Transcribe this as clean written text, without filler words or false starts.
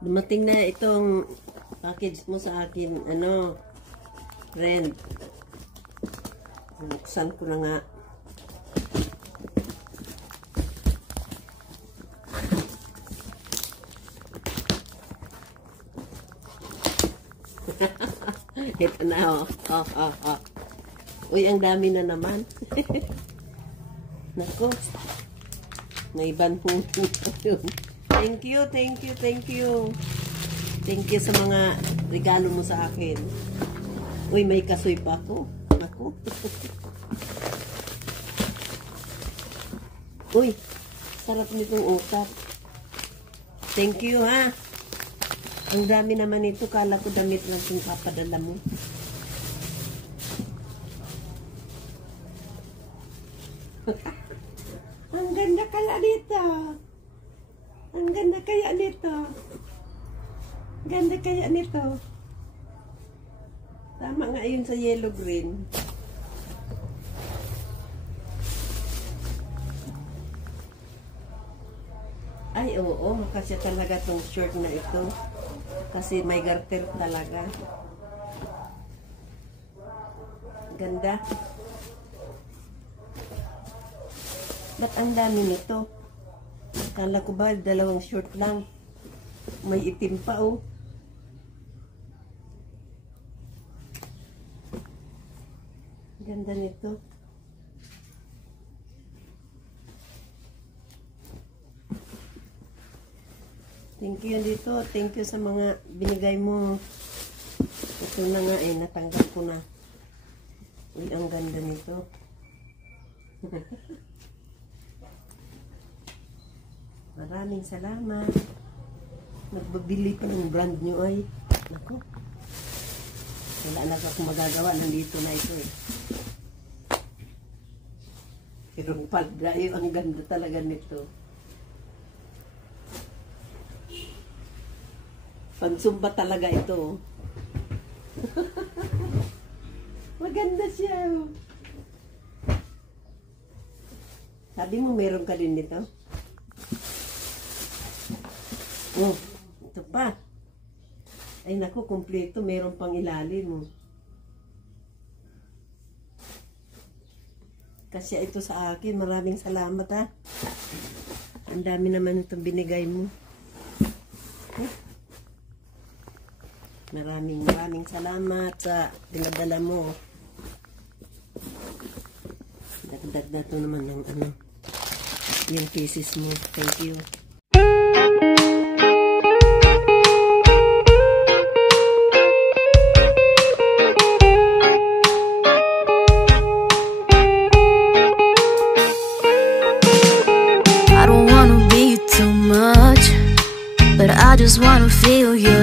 Dumating na itong package mo sa akin, friend. Buksan ko na nga. Ito na, oh. Uy, ang dami na naman. Nako. May banhong. Thank you. Thank you sa mga regalo mo sa akin. Uy, may kasoy pa ako. Nako. Uy, sarap nitong utak. Thank you, ha. Ang dami naman ito. Kala ko damit lang kung papadala mo. Ang ganda kaya dito. Ang ganda kaya nito. Ganda kaya nito. Tama nga yun sa yellow green. Ay, oo. Makasya talaga tong shirt na ito. Kasi may garter talaga. Ganda. Ba't ang dami nito? Kala ko ba dalawang short lang? May itim pa, oh. Ganda nito. Thank you dito. Thank you sa mga binigay mo. Ito na nga natanggap ko na. Uy, ang ganda nito. Maraming salamat. Nagbabili pa ng brand nyo ay. Naku. Wala na akong magagawa. Nandito na ito Pero palda yun. Ang ganda talaga nito. Pansumba talaga ito. Maganda siya. Sabi mo meron ka din nito? Oh, ito pa. Ay naku, kumpleto. Meron pang ilalim. Kasi ito sa akin. Maraming salamat, ha. Ang dami naman itong binigay mo. Maraming salamat sa dinadala mo. Dagdag na ito naman ng yung pieces mo. Thank you. I don't wanna be too much, but I just wanna feel you